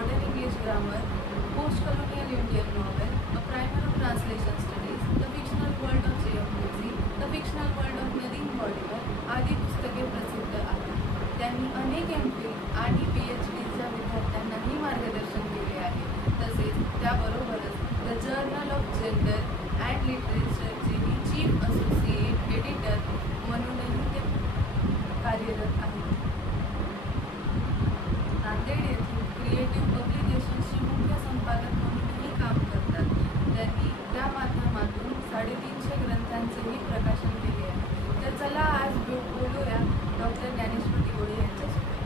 modern English grammar, post-colonial Indian novel, a primer of translation studies, the fictional world of J.M. Coetzee, the fictional world of Nadeem बॉलिवर आदी पुस्तके प्रसिद्ध आहेत. त्यांनी अनेक MPhil आणि PhDच्या विद्यार्थ्यांनाही मार्गदर्शन केले आहे. तसेच त्याबरोबरच the journal of gender and लिटरेचरचे चीफ असोसिएट एडिटर म्हणूनही ते कार्यरत आहेत. नांदेड येथील क्रिएटिव्ह पब्लिकेशन्सचे मुख्य संपादक म्हणूनही काम करतात. त्यांनी त्या माध्यमातून 350 ग्रंथांचेही प्रकाशन केले आहे. तर चला आज बोलूया डॉक्टर ज्ञानेश्वर दिगोडे यांच्यासोबत.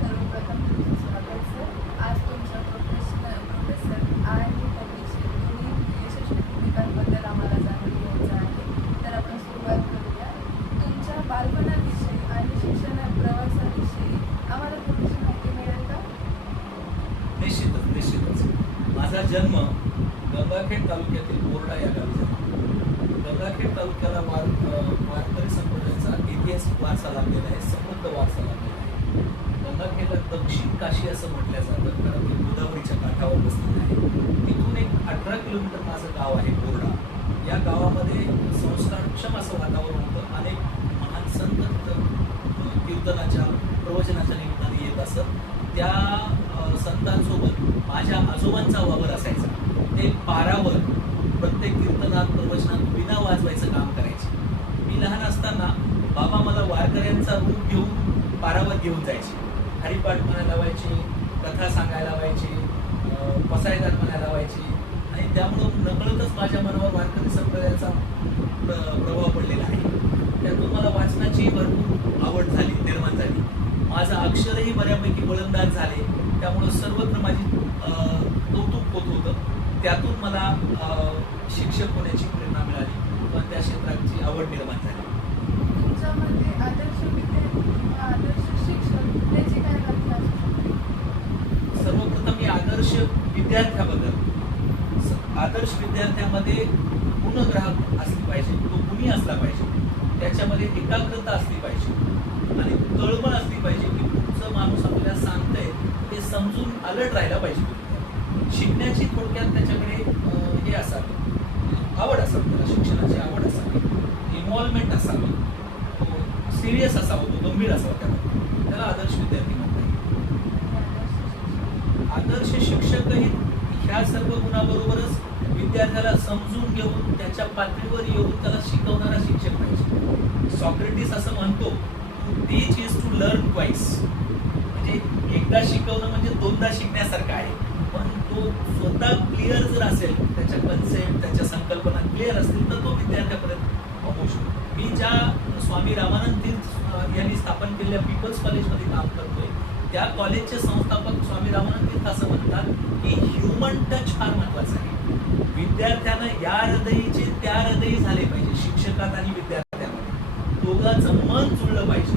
सर्वप्रथम तुमचं स्वागत सर. आज तुमच्या प्रोफेसर आणि पब्लिशर दोन्ही यशस्वी भूमिकांबद्दल आम्हाला जाणून घ्यायचं आहे. तर आपण सुरुवात करूया. तुमच्या बालपणाविषयी आणि शिक्षण प्रवासाविषयी आम्हाला थोडीशी माहिती मिळेल का? निश्चितच. माझा जन्म गंगाखेड तालुक्यातील बोर्डा या गावी झाला. गंगाखेड तालुक्याला वारकरी संप्रदायाचा ऐतिहासिक वारसा लाभलेला आहे, समृद्ध वारसा लाभलेला आहे. गंगाखेडला दक्षिण काशी असं म्हटलं जातं, कारण ते गोदावरीच्या काठावर बसलेलं आहे. तिथून एक 18 किलोमीटर माझं गाव आहे बोर्डा. या गावामध्ये संस्कारक्षम असं वातावरण होतं. अनेक महान संत कीर्तनाच्या प्रवचनाच्या निमित्ताने येत असत. त्या संतांसोबत माझ्या आजोबांचा वावर असायचा. ते पारावर प्रत्येक कीर्तनात प्रवचनात विणा वाजवायचं काम करायचे. मी लहान असताना बाबा मला वारकऱ्यांचा रूप घेऊन पारावर घेऊन जायचे. हरिपाठ म्हणायला लावायचे, कथा सांगायला लावायचे, पसायदान म्हणायला लावायचे. आणि त्यामुळं नकळतच माझ्या मनावर वारकरी संप्रदायाचा प्रभाव पडलेला आहे. त्यातून मला वाचनाची भरपूर आवड झाली, निर्माण झाली. माझं अक्षरही बऱ्यापैकी वळणदार झाले. त्यामुळं सर्वत्र माझी कौतुक होत होतं. त्यातून मला शिक्षक होण्याची प्रेरणा मिळाली, पण त्या क्षेत्राची आवड निर्माण झाली. तुमच्यामध्ये आदर्श विद्यार्थी किंवा आदर्श शिक्षक याची काय व्याख्या असू शकते? सर्वप्रथम मी आदर्श विद्यार्थ्यामध्ये गुणग्राहक असली पाहिजे, तो गुणी असला पाहिजे, त्याच्यामध्ये एकाग्रता असली पाहिजे आणि तळमळ असली पाहिजे की पुढचं माणूस आपल्याला सांगतंय ते समजून अलर्ट राहायला पाहिजे. शिकण्याची थोडक्यात त्याच्याकडे हे असावी, आवड असावी, त्याला शिक्षणाची आवड असावी, इन्व्हॉल्वमेंट असावी, तो सिरियस असावा, तो गंभीर असावा. त्याला आदर्श विद्यार्थी म्हणता येईल. आदर्श शिक्षकही ह्या सर्व गुणाबरोबरच विद्यार्थ्याला समजून घेऊन त्याच्या पातळीवर येऊन त्याला शिकवणारा शिक्षक पाहिजे. सॉक्रेटिस असं म्हणतो, to teach is to learn twice. म्हणजे एकदा शिकवणं म्हणजे दोनदा शिकण्यासारखं आहे. पण तो स्वतः क्लिअर जर असेल, त्याच्या कन्सेप्ट, त्याच्या संकल्पना क्लिअर असतील तर तो विद्यार्थ्यापर्यंत पोहोचू शकतो. मी ज्या स्वामी रामानंद तीर्थ यांनी स्थापन केलेल्या पीपल्स कॉलेजमध्ये काम करतोय, त्या कॉलेजचे संस्थापक स्वामी रामानंद तीर्थ असं म्हणतात की ह्युमन टच फार महत्वाचा आहे. विद्यार्थ्यानं या हृदयीचे त्या हृदयी झाले पाहिजे. शिक्षकात आणि विद्यार्थ्यामध्ये दोघांचं मन जुळलं पाहिजे.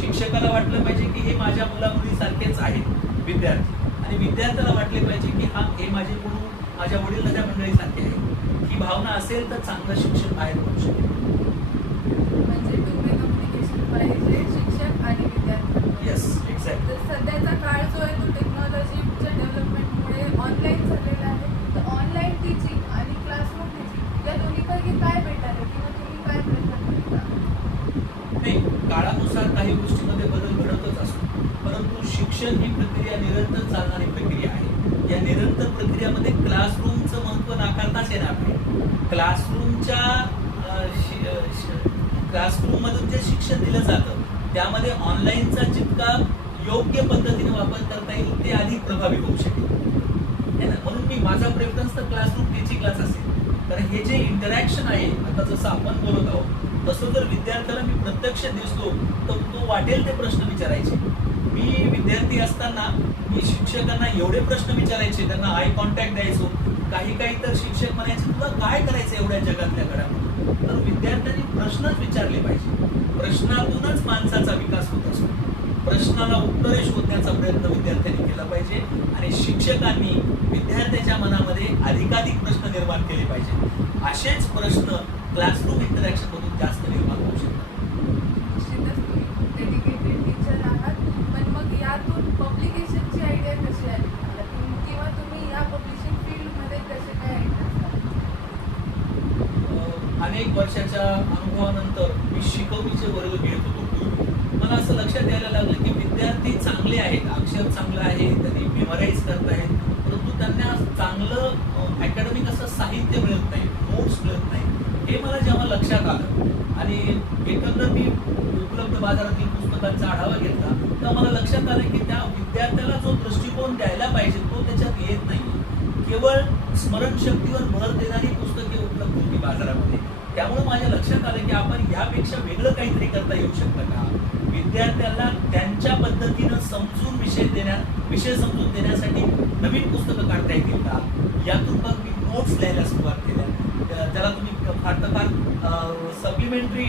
शिक्षकाला वाटलं पाहिजे की हे माझ्या मुलामुलीसारखेच आहेत विद्यार्थी, आणि विद्यार्थ्याला वाटले पाहिजे की हा हे माझे गुरु माझ्या वडीलधाऱ्या मंडळीसारखे आहे. ही भावना असेल तर चांगलं शिक्षक बाहेर पडू शकेल. म्हणजे तुम्ही कम्युनिकेशन पाहिजे शिक्षक आणि विद्यार्थी. Yes, exact. तर सध्याचा काळ जो आहे तो टेक्नॉलॉजीच्या डेव्हलपमेंटमुळे ऑनलाईन झालेला आहे. तर ऑनलाईन टीचिंग आणि क्लासरूम टीचिंग या दोन्हीपैकी काय बेटर आहे किंवा तुम्ही काय प्रेफर करता? नाही, काळानुसार काही गोष्टींमध्ये बदल घडतच असतो, परंतु शिक्षण ही प्रक्रिया निरंतर चालणारी प्रक्रिया आहे. या निरंतर प्रक्रियामध्ये क्लासरूमचं महत्त्व नाकारताच येणार नाही. क्लासरूममधून जे शिक्षण दिलं जातं त्यामध्ये ऑनलाईनचा जितका योग्य पद्धतीने वापर करता येईल ते अधिक प्रभावी होऊ शकेल. म्हणून मी माझा प्रेफरन्स तर क्लासरूम टीचिंग क्लास असेल. कारण हे जे इंटरॅक्शन आहे, आता जसं आपण बोलत आहोत तसं जर विद्यार्थ्याला मी प्रत्यक्ष दिसतो तर तो वाटेल ते प्रश्न विचारायचे. मी विद्यार्थी असताना मी शिक्षकांना एवढे प्रश्न विचारायचे, त्यांना आय कॉन्टॅक्ट द्यायचो. काही तर शिक्षक म्हणायचे तुला काय करायचं एवढ्या जगातल्या घडामोडी. तर विद्यार्थ्यांनी प्रश्नच विचारले पाहिजे. प्रश्नातूनच माणसाचा विकास होत असतो. प्रश्नाला उत्तरे शोधण्याचा प्रयत्न विद्यार्थ्यांनी केला पाहिजे आणि शिक्षकांनी विद्यार्थ्याच्या मनामध्ये अधिकाधिक प्रश्न निर्माण केले पाहिजे. असेच प्रश्न क्लासरूम इंटरॅक्शन मधून जास्त निर्माण होऊ शकतात. डेडिकेटेड टीचर आहात, पण मग यातून पब्लिकेशन असं लक्षात यायला लागलं की विद्यार्थी चांगले आहेत, अक्षर चांगलं आहे, त्यांनी मेमोराईज करत आहेत, परंतु त्यांना चांगलं अकॅडमिक असं साहित्य मिळत नाही, नोट्स मिळत नाही. हे मला जेव्हा लक्षात आलं आणि एकंदर मी उपलब्ध बाजारातील पुस्तकांचा आढावा घेतला तेव्हा मला लक्षात आलं की त्या विद्यार्थ्याला जो दृष्टिकोन द्यायला पाहिजे तो त्याच्यात येत नाही. केवळ स्मरणशक्तीवर भर देणारी पुस्तके उपलब्ध होती बाजारामध्ये. त्यामुळे माझ्या लक्षात आलं की आपण यापेक्षा वेगळं काहीतरी करता येऊ शकतं का, विद्यार्थ्याला त्यांच्या पद्धतीनं समजून विषय समजून देण्यासाठी नवीन पुस्तकं काढता येतील का. यातून मग मी नोट्स लिहायला सुरुवात केल्या. त्याला तुम्ही फार तर फार सप्लिमेंटरी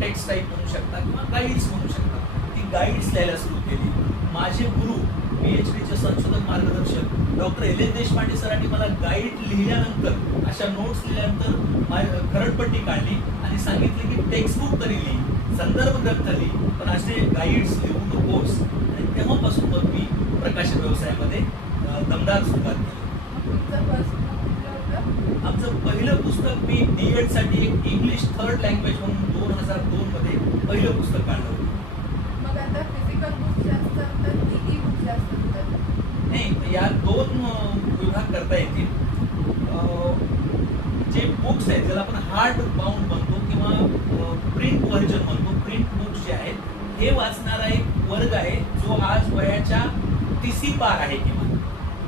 टेक्स्ट टाईप म्हणू शकता किंवा गाईड्स म्हणू शकता. ती गाईड्स लिहायला सुरू केली. माझे गुरु PhDचे संशोधक मार्गदर्शक डॉक्टर एल देशपांडे सरांनी मला गाईड लिहिल्यानंतर, अशा नोट्स लिहिल्यानंतर खरडपट्टी काढली आणि सांगितले की टेक्स्टबुक तरी लिही, संदर्भ ग्रंथ लिही, पण असे गाईड्स लिहू नकोस. आणि तेव्हापासून मग मी प्रकाशन व्यवसायामध्ये दमदार सुरुवात केली. तुमचं first book कुठलं होतं? आमचं पहिलं पुस्तक मी D.Ed साठी एक इंग्लिश थर्ड लँग्वेज म्हणून 2002 मध्ये पहिलं पुस्तक काढलं होतं. मग आता फिजिकल बुक्स जास्त असतात की ई बुक्स जास्त असतात? नाही, या दोन विभाग करता येतील. जे बुक्स आहेत ज्याला आपण हार्ड बाउंड म्हणतो किंवा प्रिंट व्हर्जन म्हणतो, प्रिंट बुक्स जे आहेत हे वाचणारा एक वर्ग आहे जो आज वयाच्या 30 पार आहे किंवा,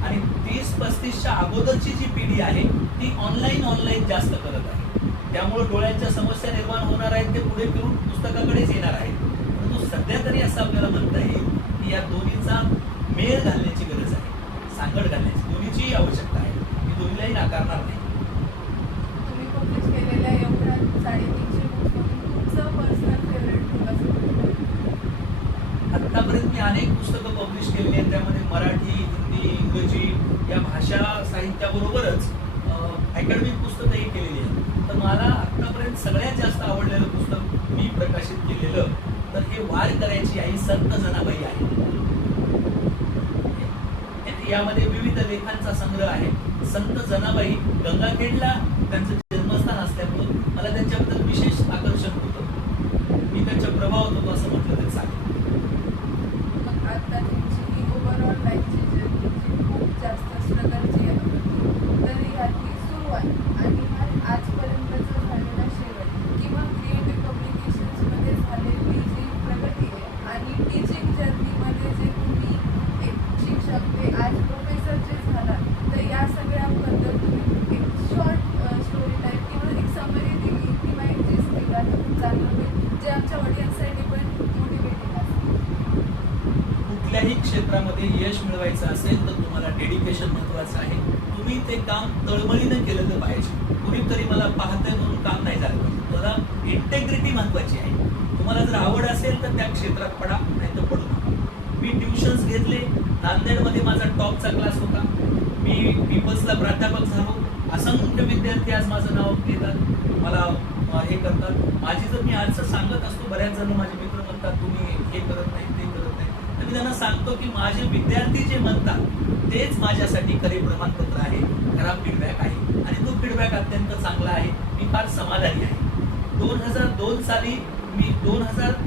आणि 30-35च्या अगोदरची जी पिढी आहे ती ऑनलाईन जास्त करत आहे. त्यामुळे डोळ्यांच्या समस्या निर्माण होणार आहेत, ते पुढे फिरून पुस्तकाकडेच येणार आहेत. परंतु सध्या तरी असं आपल्याला म्हणता येईल की या दोन्हीचा मेळ घालण्याची गरज आहे, सांगड घालण्याची दोन्हीची आवश्यकता आहे. मी दोन्हीलाही नाकारणार नाही. तुम्ही पब्लिश केलेल्या एवढ्या 350 बुक्समधून तुमचं पर्सनल फेवरेट बुक असं? आतापर्यंत मी अनेक पुस्तकं पब्लिश केली आहेत. त्यामध्ये मराठी, हिंदी, इंग्रजी या भाषा साहित्याबरोबरच अकॅडमिक पुस्तकंही केलेली आहेत. तर मला आतापर्यंत सगळ्यात जास्त आवडलेलं पुस्तक मी प्रकाशित केलेलं तर हे वार करायची आई संत जनाबाई आहे. यामध्ये विविध लेखांचा संग्रह आहे. संत जनाबाई गंगाखेडला त्यांचं जन्मस्थान असल्यामुळं मला त्यांच्याबद्दल विशेष आकर्षण होतं. मी त्यांच्या प्रभावात होतो असं म्हटलं तरी चालेल. मग आता तुमची ओव्हरऑल लाईफची जर्नी जी खूप जास्त स्ट्रगलची आहे, तर यातली सुरुवात आणि आजपर्यंतचा झालेला शेवट किंवा क्रिएटिव्ह पब्लिकेशन्समध्ये झालेली जी प्रगती आहे आणि टीचिंग जर्नीमध्ये जे तुम्ही एक शिक्षक ते आज प्रोफेसर जे झाला, तर या सगळ्याबद्दल तुम्ही एक शॉर्ट स्टोरी टाईप किंवा एक समरी दिली किंवा एक जिस्ट दिला तर खूप चांगलं होईल, जे आमच्या ऑडियन्ससाठी पण मोटिवेटिंग असेल. कुठल्याही क्षेत्रामध्ये यश मिळवायचं असेल तर तुम्हाला डेडिकेशन महत्वाचं आहे. तुम्ही ते काम तळमळीनं केलं तर पाहिजे. कुणीतरी मला पाहतंय म्हणून काम नाही झालं पाहिजे. मला इंटेग्रिटी महत्वाची आहे. तुम्हाला जर आवड असेल तर त्या क्षेत्रात पडा, नाही तर पडू नका. मी ट्युशन्स घेतले. नांदेडमध्ये माझा टॉपचा क्लास होता. मी पीपल्सला प्राध्यापक झालो. असंख्य विद्यार्थी आज माझं नाव घेतात, मला हे करतात. माझी जर मी आजचं सांगत असतो, बऱ्याच जण माझे मित्र म्हणतात तुम्ही हे करत नाही, ते करत नाही. तर मी त्यांना सांगतो की माझे विद्यार्थी जे म्हणतात तेच माझ्यासाठी खरे प्रमाणपत्र आहे, खरा फीडबॅक आहे आणि तो फीडबॅक अत्यंत चांगला आहे. मी फार समाधानी आहे. 2002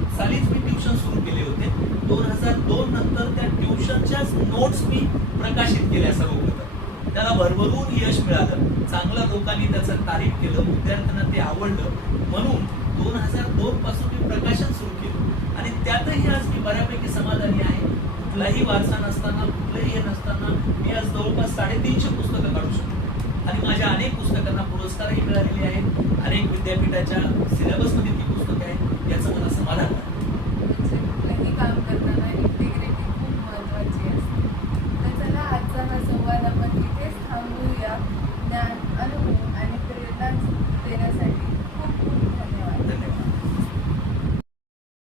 सालीच मी ट्युशन सुरू केले होते. 2002 नंतर त्या ट्युशनच्याच नोट्स मी प्रकाशित केल्या सर्वप्रथम. त्याला भरभरून यश मिळालं. चांगल्या लोकांनी त्याचं तारीफ केलं, विद्यार्थ्यांना ते आवडलं. म्हणून 2002 पासून मी प्रकाशन सुरू केलं आणि त्यातही आज मी बऱ्यापैकी समाधानी आहे. कुठलाही वारसा नसताना, कुठलंही हे नसताना मी आज जवळपास 350 पुस्तकं काढू शकतो आणि माझ्या अनेक पुस्तकांना पुरस्कारही मिळालेले आहेत. अनेक विद्यापीठाच्या सिलेबसमध्ये ती